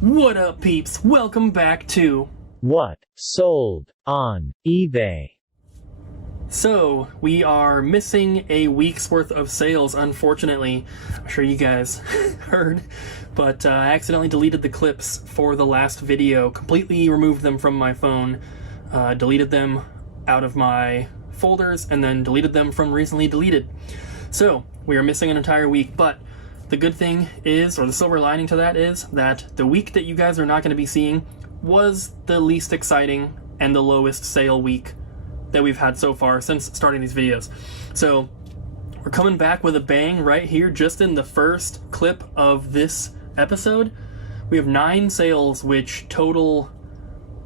What up, peeps? Welcome back to What Sold on eBay. So, we are missing a week's worth of sales, unfortunately. I'm sure you guys heard, but I accidentally deleted the clips for the last video, completely removed them from my phone, deleted them out of my folders, and then deleted them from recently deleted. So, we are missing an entire week, but the good thing is, or the silver lining to that is, that the week that you guys are not going to be seeing was the least exciting and the lowest sale week that we've had so far since starting these videos. So we're coming back with a bang right here just in the first clip of this episode. We have 9 sales, which total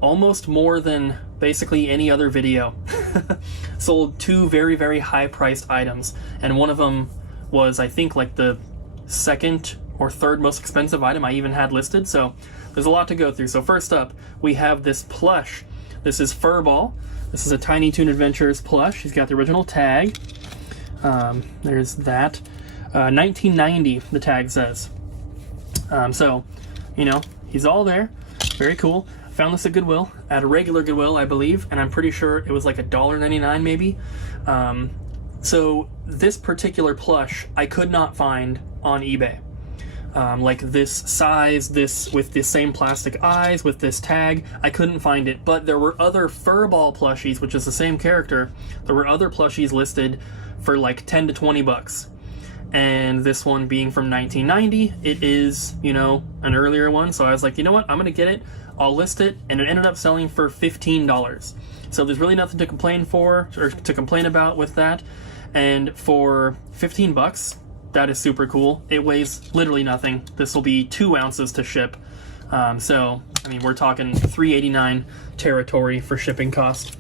almost more than basically any other video. Sold 2 very, very high priced items, and one of them was, I think, like the second or third most expensive item I even had listed, so there's a lot to go through. So first up, we have this plush. This is Furball. This is a Tiny Toon Adventures plush. He's got the original tag. There's that. 1990, the tag says. So, you know, he's all there. Very cool. Found this at Goodwill, at a regular Goodwill, I believe, and I'm pretty sure it was like $1.99 maybe. So this particular plush I could not find on eBay. Like this size, this with the same plastic eyes, with this tag, I couldn't find it. But there were other Furball plushies, which is the same character. There were other plushies listed for like 10 to 20 bucks. And this one being from 1990, it is, you know, an earlier one. So I was like, you know what, I'm gonna get it, I'll list it, and it ended up selling for $15. So there's really nothing to complain for, or to complain about with that. And for 15 bucks, that is super cool. It weighs literally nothing. This will be 2 ounces to ship. So, I mean, we're talking $3.89 territory for shipping cost.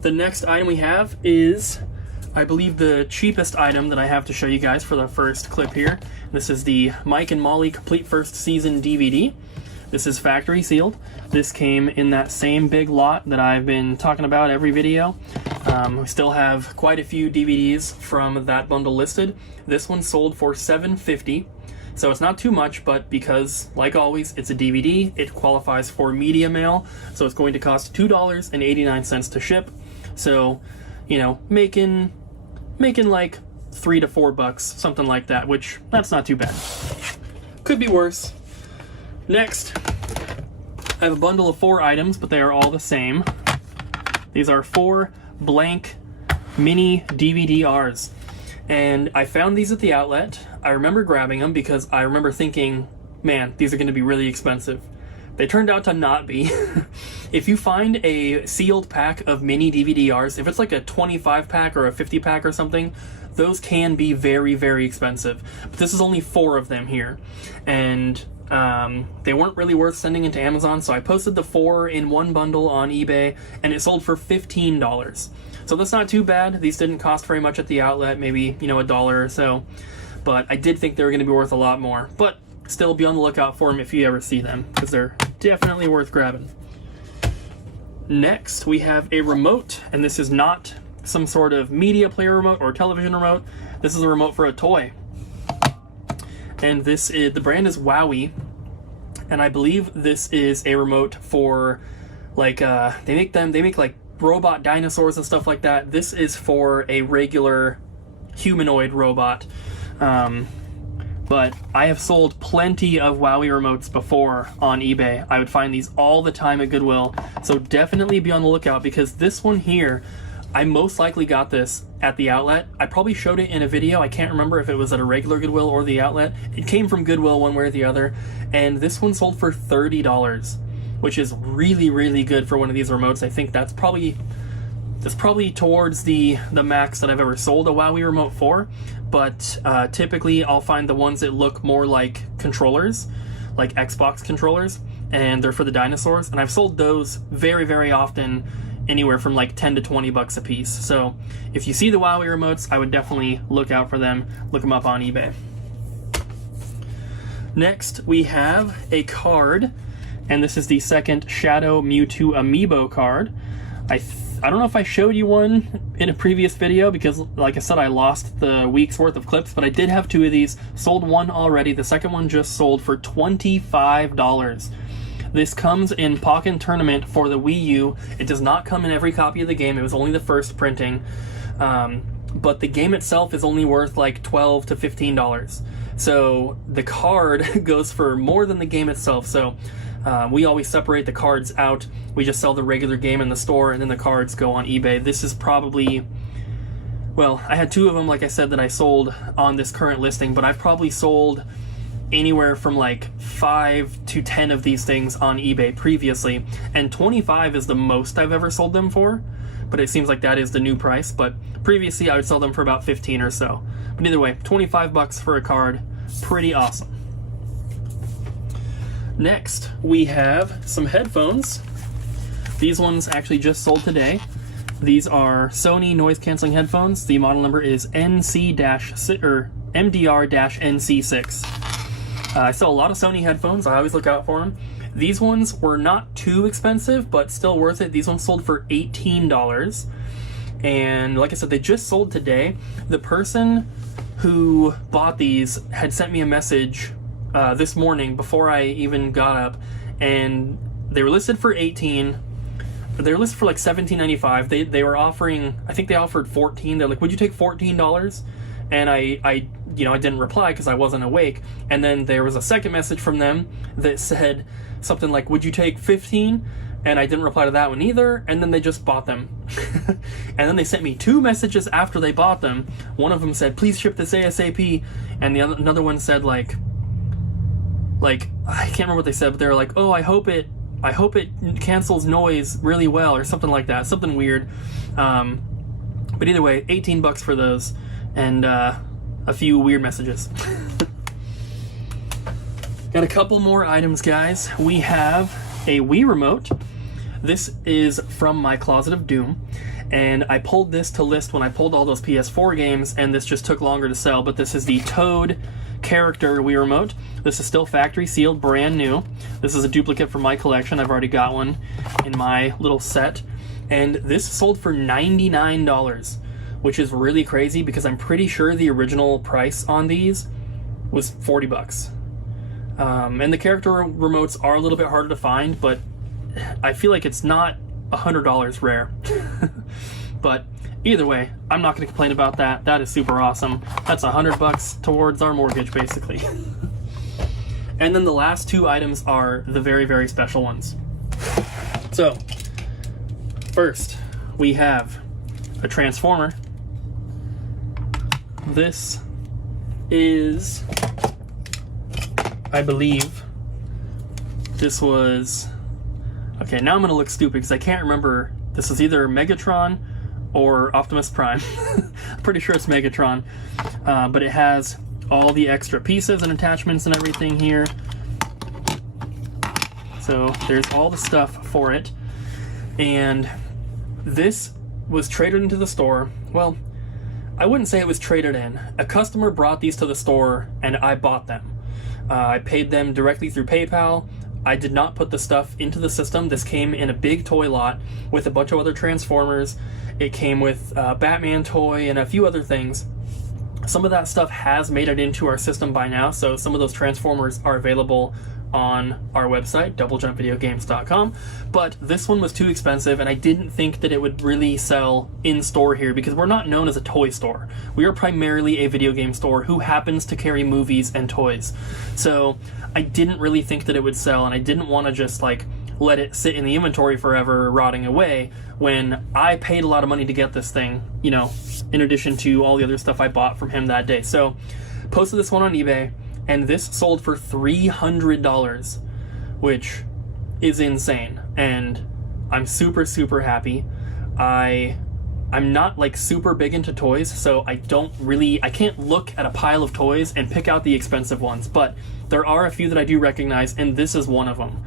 The next item we have is, I believe, the cheapest item that I have to show you guys for the first clip here. This is the Mike and Molly Complete First Season DVD. This is factory sealed. This came in that same big lot that I've been talking about every video. We still have quite a few DVDs from that bundle listed. This one sold for $7.50, so it's not too much, but because, like always, it's a DVD, it qualifies for media mail, so it's going to cost $2.89 to ship. So, you know, making like $3 to $4, something like that, which that's not too bad. Could be worse. Next, I have a bundle of 4 items, but they are all the same. These are 4 blank mini DVD-Rs, and I found these at the outlet. I remember grabbing them because I remember thinking, man, these are going to be really expensive. They turned out to not be. If you find a sealed pack of mini DVD-Rs, if it's like a 25 pack or a 50 pack or something, those can be very, very expensive. But this is only 4 of them here, and they weren't really worth sending into Amazon, so I posted the 4 in one bundle on eBay, and it sold for $15. So that's not too bad. These didn't cost very much at the outlet, maybe, you know, $1 or so. But I did think they were going to be worth a lot more. But still, be on the lookout for them if you ever see them, because they're definitely worth grabbing. Next, we have a remote, and this is not some sort of media player remote or television remote. This is a remote for a toy. And this is, the brand is Wowie, and I believe this is a remote for, like, they make like robot dinosaurs and stuff like that. This is for a regular humanoid robot. But I have sold plenty of Wowie remotes before on eBay. I would find these all the time at Goodwill, so definitely be on the lookout, because this one here, I most likely got this at the outlet. I probably showed it in a video. I can't remember if it was at a regular Goodwill or the outlet. It came from Goodwill one way or the other, and this one sold for $30, which is really, really good for one of these remotes. I think that's probably towards the max that I've ever sold a Wowie remote for, but typically I'll find the ones that look more like controllers, like Xbox controllers, and they're for the dinosaurs, and I've sold those very, very often, anywhere from like 10 to 20 bucks a piece. So if you see the Wowie remotes, I would definitely look out for them. Look them up on eBay. Next, we have a card, and this is the second Shadow Mewtwo Amiibo card. I don't know if I showed you one in a previous video because, like I said, I lost the week's worth of clips, but I did have 2 of these. Sold one already. The second one just sold for $25. This comes in Pokken Tournament for the Wii U. It does not come in every copy of the game. It was only the first printing. But the game itself is only worth like $12 to $15. So the card goes for more than the game itself. So we always separate the cards out. We just sell the regular game in the store, and then the cards go on eBay. This is probably, well, I had 2 of them, like I said, that I sold on this current listing, but I've probably sold anywhere from like 5 to 10 of these things on eBay previously, and 25 is the most I've ever sold them for, but it seems like that is the new price. But previously I would sell them for about 15 or so. But either way, 25 bucks for a card, pretty awesome. Next, we have some headphones. These ones actually just sold today. These are Sony noise-canceling headphones. The model number is MDR-NC6. I sell a lot of Sony headphones. I always look out for them. These ones were not too expensive, but still worth it. These ones sold for $18. And like I said, they just sold today. The person who bought these had sent me a message this morning before I even got up, and they were listed for $18. They were listed for like $17.95. They were offering, I think they offered $14. They're like, would you take $14? And I didn't reply because I wasn't awake. And then there was a second message from them that said something like, would you take $15? And I didn't reply to that one either. And then they just bought them. And then they sent me 2 messages after they bought them. One of them said, please ship this ASAP. And another one said like I can't remember what they said, but they were like, oh, I hope it cancels noise really well, or something like that, something weird. But either way, 18 bucks for those, and a few weird messages. Got a couple more items, guys. We have a Wii remote. This is from my Closet of Doom, and I pulled this to list when I pulled all those PS4 games, and this just took longer to sell. But this is the Toad character Wii remote. This is still factory sealed, brand new. This is a duplicate from my collection. I've already got one in my little set, and this sold for $99, which is really crazy because I'm pretty sure the original price on these was 40 bucks. And the character remotes are a little bit harder to find, but I feel like it's not $100 rare. But either way, I'm not going to complain about that. That is super awesome. That's $100 towards our mortgage, basically. And then the last 2 items are the very, very special ones. So, first, we have a Transformer. This is, I believe, this was, okay, now I'm going to look stupid because I can't remember. This is either Megatron or Optimus Prime. I'm pretty sure it's Megatron. But it has all the extra pieces and attachments and everything here. So there's all the stuff for it. And this was traded into the store. Well, I wouldn't say it was traded in. A customer brought these to the store and I bought them. I paid them directly through PayPal. I did not put the stuff into the system. This came in a big toy lot with a bunch of other Transformers. It came with a Batman toy and a few other things. Some of that stuff has made it into our system by now, so some of those Transformers are available on our website, doublejumpvideogames.com, but this one was too expensive, and I didn't think that it would really sell in store here because we're not known as a toy store. We are primarily a video game store who happens to carry movies and toys. So I didn't really think that it would sell, and I didn't want to just like let it sit in the inventory forever rotting away when I paid a lot of money to get this thing, you know, in addition to all the other stuff I bought from him that day. So posted this one on eBay, and this sold for $300, which is insane, and I'm super, super happy. I'm not like super big into toys, so I can't look at a pile of toys and pick out the expensive ones, but there are a few that I do recognize, and this is one of them.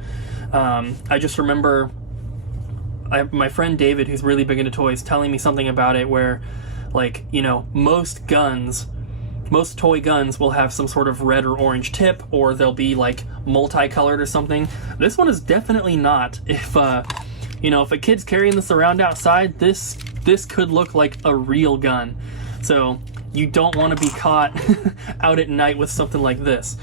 I just remember my friend David, who's really big into toys, telling me something about it where, like, you know, most toy guns will have some sort of red or orange tip, or they'll be like multicolored or something. This one is definitely not. If You know, if a kid's carrying this around outside, this could look like a real gun. So you don't want to be caught out at night with something like this.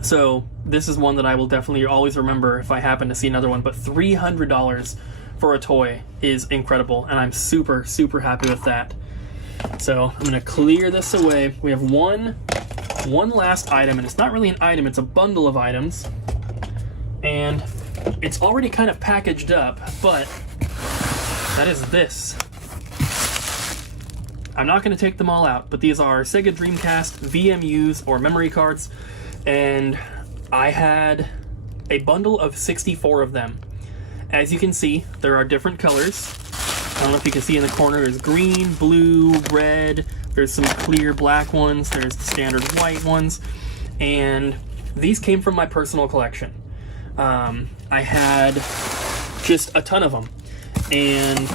So this is one that I will definitely always remember if I happen to see another one. But $300 for a toy is incredible, and I'm super, super happy with that. So I'm gonna clear this away. We have one last item, and it's not really an item, it's a bundle of items. And it's already kind of packaged up, but that is this. I'm not gonna take them all out, but these are Sega Dreamcast VMUs, or memory cards, and I had a bundle of 64 of them. As you can see, there are different colors. I don't know if you can see in the corner, there's green, blue, red, there's some clear black ones, there's the standard white ones, and these came from my personal collection. I had just a ton of them, and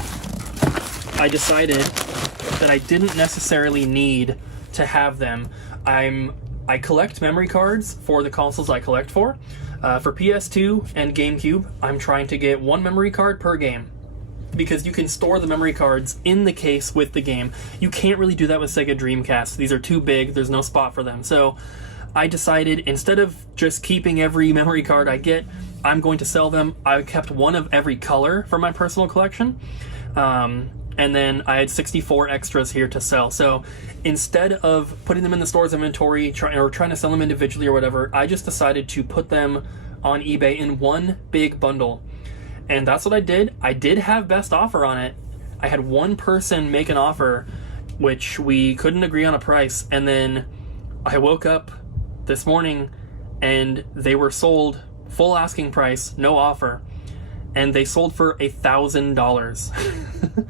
I decided that I didn't necessarily need to have them. I collect memory cards for the consoles I collect for. For PS2 and GameCube, I'm trying to get one memory card per game, because you can store the memory cards in the case with the game. You can't really do that with Sega Dreamcast. These are too big, there's no spot for them. So I decided, instead of just keeping every memory card I get, I'm going to sell them. I kept one of every color for my personal collection. And then I had 64 extras here to sell. So instead of putting them in the store's inventory or trying to sell them individually or whatever, I just decided to put them on eBay in one big bundle. And that's what I did. I did have best offer on it. I had one person make an offer, which we couldn't agree on a price. And then I woke up this morning and they were sold full asking price, no offer. And they sold for $1,000,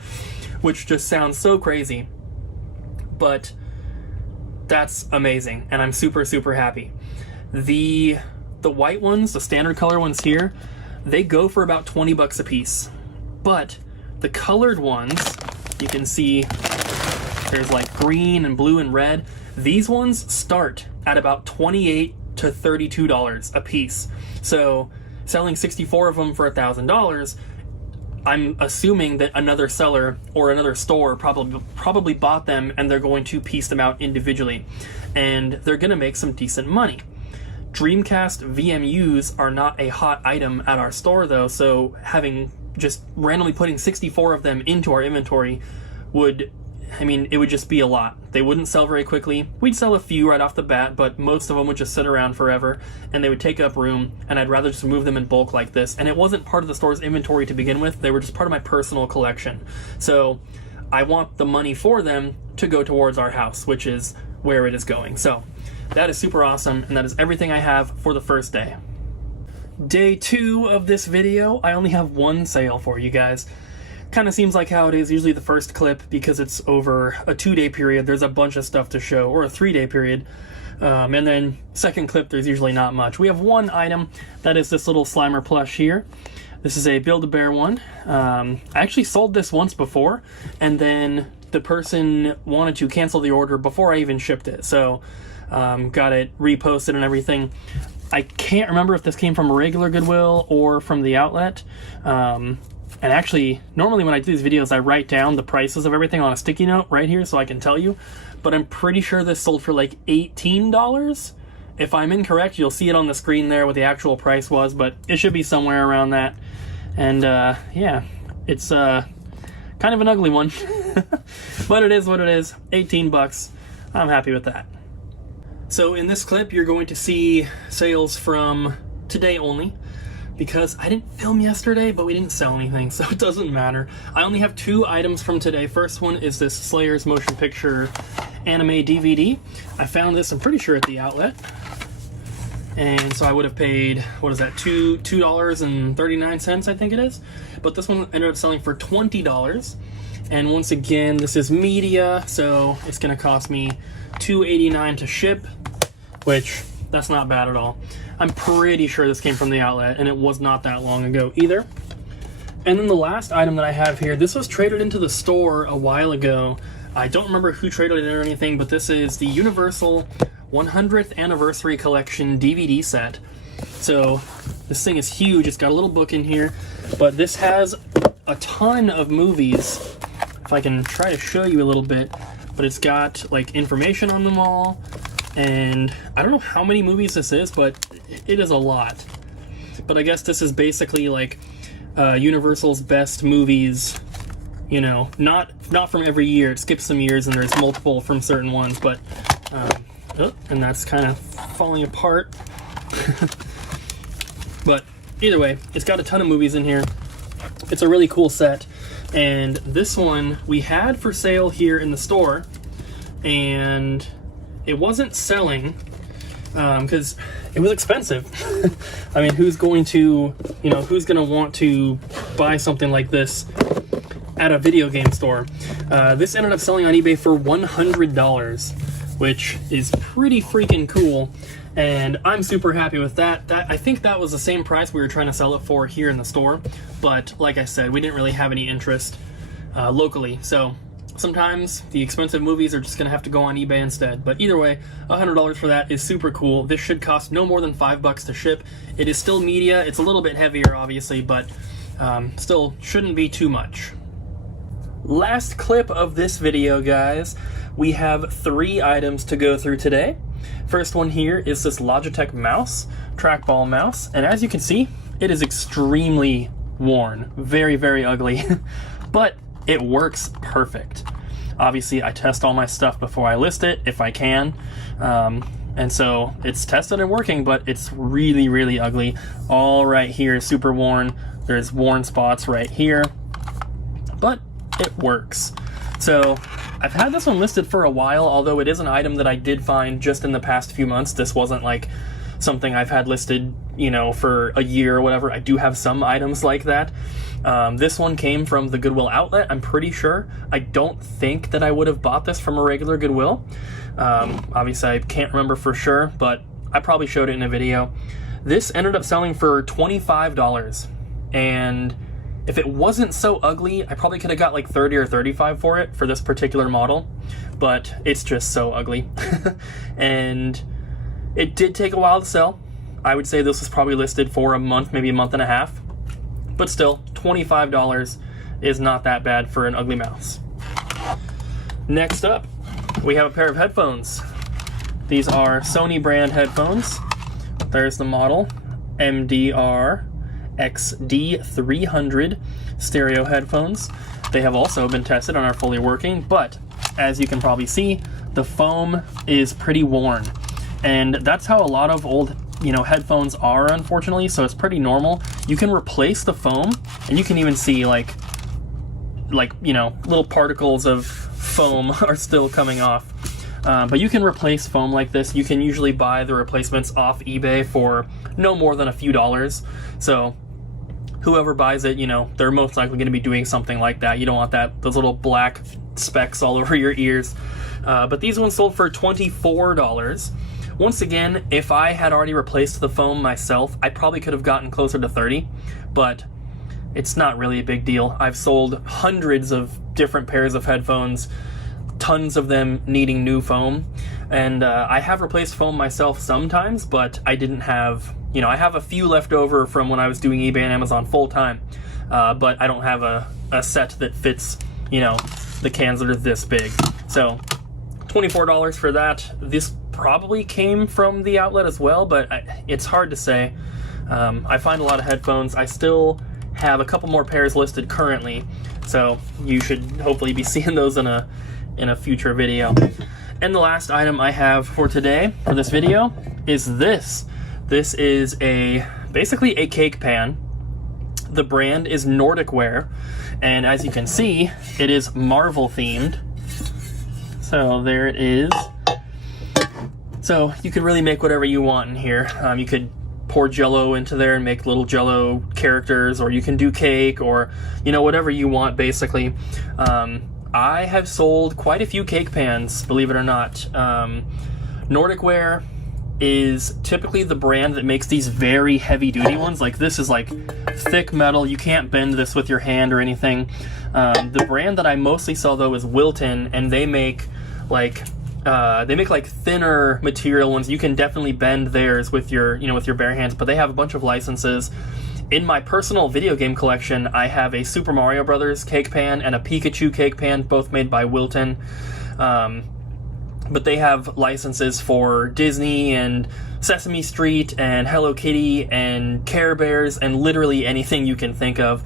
which just sounds so crazy. But that's amazing, and I'm super, super happy. The white ones, the standard color ones here, they go for about 20 bucks a piece. But the colored ones, you can see there's like green and blue and red. These ones start at about $28 to $32 a piece. So selling 64 of them for $1,000, I'm assuming that another seller or another store probably bought them, and they're going to piece them out individually, and they're going to make some decent money. Dreamcast VMUs are not a hot item at our store though, so having just randomly putting 64 of them into our inventory it would just be a lot. They wouldn't sell very quickly. We'd sell a few right off the bat, but most of them would just sit around forever, and they would take up room, and I'd rather just move them in bulk like this. And it wasn't part of the store's inventory to begin with. They were just part of my personal collection. So I want the money for them to go towards our house, which is where it is going. So that is super awesome, and that is everything I have for the first day. Day 2 of this video, I only have one sale for you guys. Kind of seems like how it is usually the first clip, because it's over a 2-day period. There's a bunch of stuff to show, or a 3-day period. And then second clip, there's usually not much. We have one item, that is this little Slimer plush here. This is a Build-A-Bear one. I actually sold this once before, and then the person wanted to cancel the order before I even shipped it. So got it reposted and everything. I can't remember if this came from a regular Goodwill or from the outlet. And actually, normally when I do these videos, I write down the prices of everything on a sticky note right here so I can tell you. But I'm pretty sure this sold for like $18. If I'm incorrect, you'll see it on the screen there what the actual price was, but it should be somewhere around that. And yeah, it's kind of an ugly one. But it is what it is. 18 bucks. I'm happy with that. So in this clip, you're going to see sales from today only, because I didn't film yesterday, but we didn't sell anything, so it doesn't matter. I only have 2 items from today. First one is this Slayer's motion picture anime DVD. I found this, I'm pretty sure, at the outlet. And so I would have paid, what is that, $2.39, I think it is. But this one ended up selling for $20. And once again, this is media, so it's gonna cost me $2.89 to ship, which, that's not bad at all. I'm pretty sure this came from the outlet, and it was not that long ago either. And then the last item that I have here, this was traded into the store a while ago. I don't remember who traded it or anything, but this is the Universal 100th Anniversary Collection DVD set. So this thing is huge. It's got a little book in here. But this has a ton of movies. If I can try to show you a little bit, but it's got like information on them all, and I don't know how many movies this is, but it is a lot. But I guess this is basically like Universal's best movies, you know, not from every year. It skips some years and there's multiple from certain ones, but and that's kind of falling apart. But either way, it's got a ton of movies in here. It's a really cool set, and this one we had for sale here in the store, and it wasn't selling because it was expensive. I mean, who's going to want to buy something like this at a video game store? This ended up selling on eBay for $100, which is pretty freaking cool, and I'm super happy with that. I think that was the same price we were trying to sell it for here in the store, but like I said, we didn't really have any interest locally, so sometimes the expensive movies are just gonna have to go on eBay instead. But either way, $100 for that is super cool. This should cost no more than $5 to ship. It is still media. It's a little bit heavier, obviously, but still shouldn't be too much. Last clip of this video, guys. We have 3 items to go through today. First one here is this Logitech mouse, trackball mouse, and as you can see, it is extremely worn. Very, very ugly, but it works perfect. Obviously, I test all my stuff before I list it, if I can. And so it's tested and working, but it's really, really ugly. All right here is super worn. There's worn spots right here, but it works. So I've had this one listed for a while, although it is an item that I did find just in the past few months. This wasn't like something I've had listed, you know, for a year or whatever. I do have some items like that. This one came from the Goodwill outlet, I'm pretty sure. I don't think that I would have bought this from a regular Goodwill. Obviously, I can't remember for sure, but I probably showed it in a video. This ended up selling for $25, and if it wasn't so ugly, I probably could have got like 30 or 35 for it for this particular model, but it's just so ugly. And it did take a while to sell. I would say this was probably listed for a month, maybe a month and a half, but still, $25 is not that bad for an ugly mouse. Next up, we have a pair of headphones. These are Sony brand headphones. There's the model, MDR XD300 stereo headphones. They have also been tested and are fully working, but as you can probably see, the foam is pretty worn. And that's how a lot of old, you know, headphones are, unfortunately, so it's pretty normal. You can replace the foam, and you can even see like you know, little particles of foam are still coming off. But you can replace foam like this. You can usually buy the replacements off eBay for no more than a few dollars. So whoever buys it, you know, they're most likely going to be doing something like that. You don't want those little black specks all over your ears. But these ones sold for $24. Once again, if I had already replaced the foam myself, I probably could have gotten closer to 30, but it's not really a big deal. I've sold hundreds of different pairs of headphones, tons of them needing new foam, and I have replaced foam myself sometimes, but I didn't have, you know, I have a few left over from when I was doing eBay and Amazon full time, but I don't have a set that fits, you know, the cans that are this big. So $24 for that. This probably came from the outlet as well, but it's hard to say. I find a lot of headphones. I still have a couple more pairs listed currently, so you should hopefully be seeing those in a future video. And the last item I have for today, for this video, is this. This is basically a cake pan. The brand is Nordic Ware, and as you can see, it is Marvel themed. So there it is. So you could really make whatever you want in here. You could pour Jello into there and make little Jello characters, or you can do cake, or, you know, whatever you want, basically. I have sold quite a few cake pans, believe it or not. Nordic Ware is typically the brand that makes these very heavy-duty ones. Like, this is like thick metal. You can't bend this with your hand or anything. The brand that I mostly sell, though, is Wilton, and they make like thinner material ones. You can definitely bend theirs with your, you know, with your bare hands, but they have a bunch of licenses, In my personal video game collection, I have a Super Mario Brothers cake pan and a Pikachu cake pan, both made by Wilton. But they have licenses for Disney and Sesame Street and Hello Kitty and Care Bears and literally anything you can think of.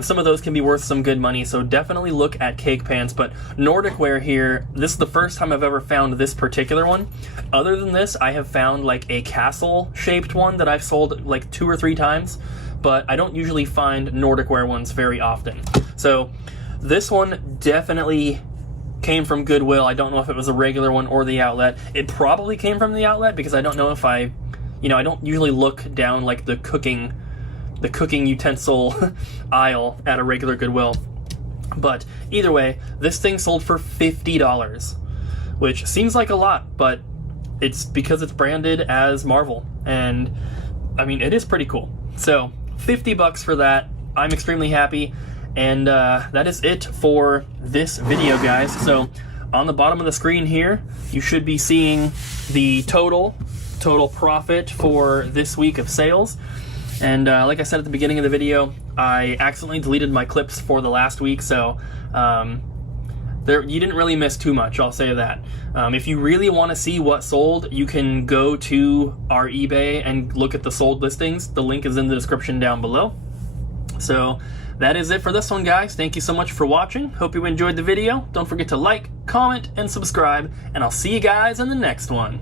Some of those can be worth some good money, so definitely look at cake pans. But Nordic Ware here, this is the first time I've ever found this particular one. Other than this, I have found like a castle-shaped one that I've sold like 2 or 3 times, but I don't usually find Nordic Ware ones very often. So this one definitely came from Goodwill. I don't know if it was a regular one or the outlet. It probably came from the outlet because I don't know if I don't usually look down like the cooking utensil aisle at a regular Goodwill. But either way, this thing sold for $50, which seems like a lot, but it's because it's branded as Marvel, and I mean, it is pretty cool. So $50 for that. I'm extremely happy. And that is it for this video, guys. So on the bottom of the screen here, you should be seeing the total profit for this week of sales. And like I said at the beginning of the video, I accidentally deleted my clips for the last week, so you didn't really miss too much, I'll say that. If you really want to see what sold, you can go to our eBay and look at the sold listings. The link is in the description down below. So that is it for this one, guys. Thank you so much for watching. Hope you enjoyed the video. Don't forget to like, comment, and subscribe, and I'll see you guys in the next one.